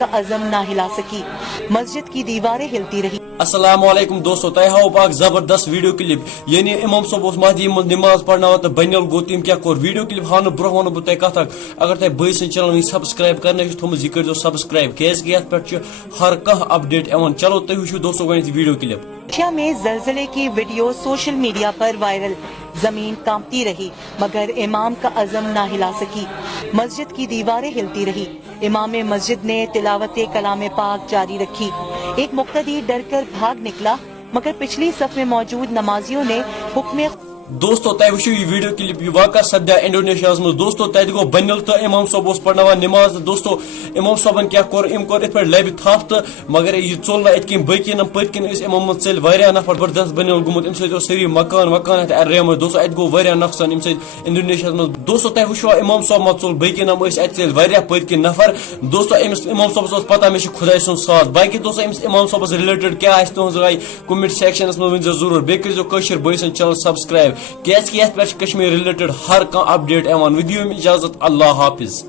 का अज़म ना हिला सकी, मस्जिद की दीवारें हिलती रही। अस्सलाम वालेकुम दोस्तों, तह हाव बह जबरदस्त वीडियो क्लिप यानी इमाम साहब महदी नमाज पढ़ना तो बनियल गो तम क्या कोर वीडियो क्लिप हानो ब्रो वन बह कथ अगर तुम बई सन चैनल सब्सक्राइब करने थोमुत यह कर सब्सक्राइब क्या पे हर कह अपडेट चलो तुम वो दोस्तों गो वीडियो क्लिप। एशिया में जलजले की वीडियो सोशल मीडिया पर वायरल, जमीन कांपती रही मगर इमाम का अज़म ना हिला सकी, मस्जिद की दीवारें हिलती रही। इमाम मस्जिद ने तिलावत कलाम पाक जारी रखी। एक मुक्तदी डर कर भाग निकला मगर पिछली सफ में मौजूद नमाजियों ने हुक्म दोस्तों तुम वो यह वीडियो क्लिप यह वाक़ सद्या इंडोनेशिया मज दोस्तों तत गो बनिल तो इमाम साहब पढ़ा नमाज दोस्तों इमाम साहबन क्या कोर इत पे लबि थप तो मगर यह चोल ना इत बकिन पतकिन इमाम चल वारिया नफर जबरदस्त बनिल गुमुत अम सरी मकान वकान अर्रेम दोस्तों अत गो वारिया नुकसान अम इंडोनेशिया मज दोस्तों तुम वो इमाम साहब मत चोल बकिन अत चल वारिया पतकिन नफर दोस्तों अमिस इमाम साहब पता मे खुदा सुन साथ बाकी दोस्तों अमिस इमाम साहब रिलेटेड क्या तुज राय कमेंट सेक्शनस में वन जरूर बे कर बई सन चैनल सब्सक्राइब क्या पे कश्मीर रिलेटेड हर कह अपडेट विदियो में इजाजत अल्लाह हाफिज।